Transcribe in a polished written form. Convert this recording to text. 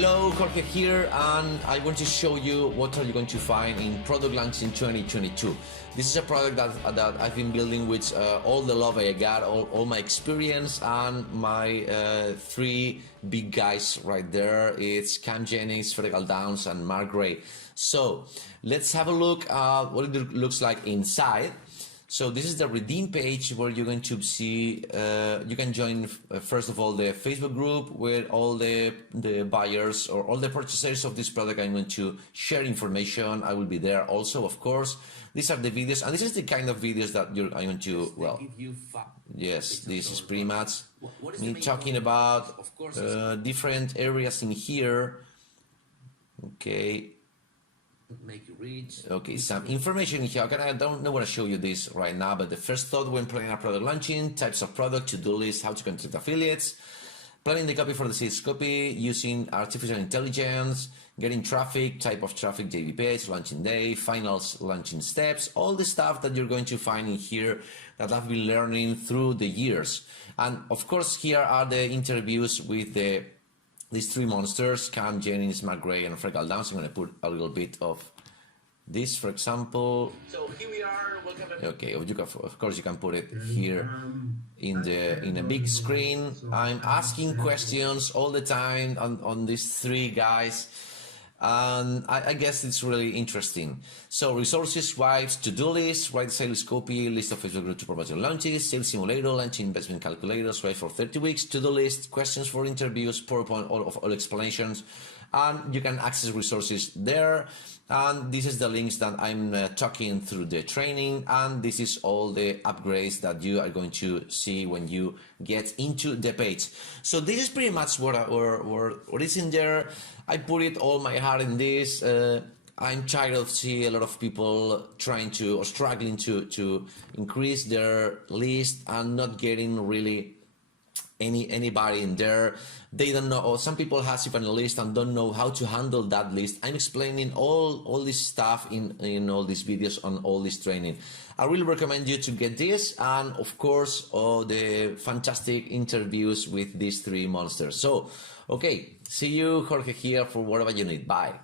Hello, Jorge here, and I want to show you what are you going to find in Product Launch in 2022. This is a product that I've been building with all the love I got, all my experience, and my three big guys right there. It's Kam Jennings, Fergal Downes, and Marc Gray. So let's have a look at what it looks like inside. So this is the redeem page where you're going to see, you can join first of all the Facebook group where all the buyers or all the purchasers of this product I'm going to share information. I will be there also, of course. These are the videos, and this is the kind of videos that I'm going to, well, yes, this is pretty much me talking about different areas in here. Okay. Make you read. Okay, some information here. I don't know what to show you this right now, but the first thought when planning a product launching, types of product, to-do list, how to contact affiliates, planning the copy for the sales copy, using artificial intelligence, getting traffic, type of traffic, JV page, launching day, finals, launching steps, all the stuff that you're going to find in here that I've been learning through the years. And of course, here are the interviews with these three monsters, Kam Jennings, Marc Gray, and Fergal Downes. I'm going to put a little bit of this, for example. So here we are. Welcome. Okay, of course you can put it here in a big screen. I'm asking questions all the time on these three guys, and I guess it's really interesting. So resources, wipes, to-do list, write sales copy, list of Facebook group to promote your launches, sales simulator, launch investment calculators, write for 30 weeks, to-do list, questions for interviews, PowerPoint, all explanations, and you can access resources there. And this is the links that I'm talking through the training, and this is all the upgrades that you are going to see when you get into the page. So this is pretty much what is in there. I put it all my heart in this. I'm tired of seeing a lot of people trying to or struggling to increase their list and not getting really anybody in there. They don't know, or some people has even a list and don't know how to handle that list. I'm explaining all this stuff in all these videos on all this training. I really recommend you to get this, and of course all the fantastic interviews with these three monsters. So okay, see you, Jorge here, for whatever you need. Bye.